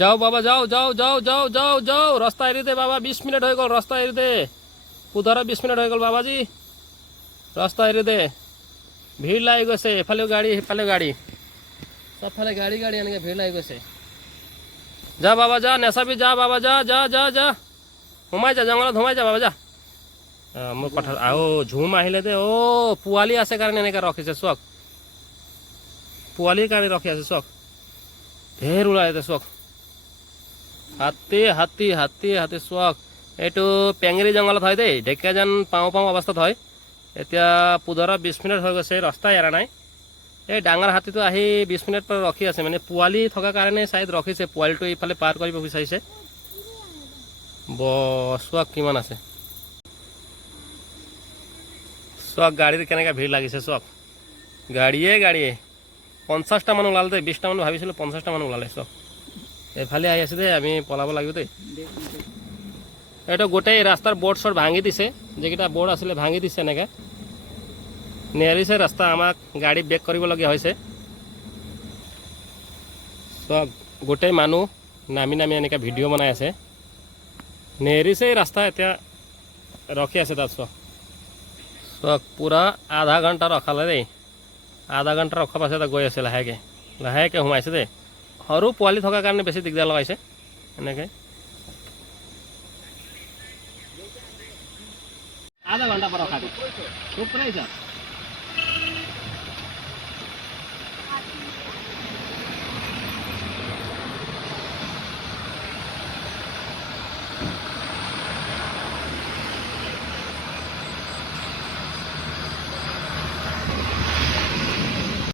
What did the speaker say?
যাও বাবা যাও যাও যাও যাও যাও যাও রাস্তা এরিতে বাবা 20 মিনিট হয়ে গেল রাস্তা এরিতে পুধারা 20 মিনিট হয়ে গেল বাবাজি রাস্তা এরিতে ভিড় লাগি গৈছে এফালেও গাড়ী সেফালেও গাড়ী সবফালে গাড়ী গাড়ী এনেকৈ ভিড় লাগি গৈছে যা বাবা যা নেচাবি যা বাবা যা যা যা যা সোমাই যা জংঘলত সোমাই যা বাবা যা মোৰ কথা আৰু ঝুম আহিলে দে পোৱালি আছে কাৰণে এনেকৈ ৰখিছে চক পোৱালিৰ কাৰণে ৰখি আছে চক ঢেৰ ওলাই আছে চক হাতী হাতী হাতী হাতী চক এইটো পেঙেৰি জংঘলত হয় দেই ঢেকীয়াজান পাওঁ পাওঁ অৱস্থাত হয় এতিয়া পুধৰা 20 মিনিট হৈ গৈছে ৰাস্তা এৰা নাই এই ডাঙৰ হাতীটো আহি 20 মিনিট পৰা ৰখি আছে মানে পোৱালি থকা কাৰণে চাইড ৰখিছে পোৱালিটো ইফালে পাৰ কৰিব বিচাৰিছে চক কিমান আছে চক গাড়ীৰ কেনেকৈ ভিৰ লাগিছে চক গাড়ীয়ে 50টা মানুহ ওলালে দেই 20টা মানুহ ভাবিছিলোঁ 50টা মানুহ ওলালে চক এফালে আহি আছে দেই আমি পলাব লাগিব দেই এইটো গোটেই ৰাস্তাৰ বৰ্ড চৰ্ড ভাঙি দিছে যিকেইটা বৰ্ড আছিলে ভাঙি দিছে এনেকৈ নেৰিছে ৰাস্তা আমাক গাড়ী বেক কৰিবলগীয়া হৈছে চব গোটেই মানুহ নামি নামি এনেকৈ ভিডিঅ' বনাই আছে নেৰিছে ৰাস্তা এতিয়া ৰখি আছে তাত চব চক পূৰা আধা ঘণ্টা ৰখালে দেই আধা ঘণ্টা ৰখাৰ পাছত গৈ আছে লাহেকৈ লাহেকৈ সোমাইছে দেই সৰু পোৱালি থকাৰ কাৰণে বেছি দিগদাৰ লগাইছে এনেকৈ আধা ঘণ্টা পৰা ৰখা খুব প্ৰাইছ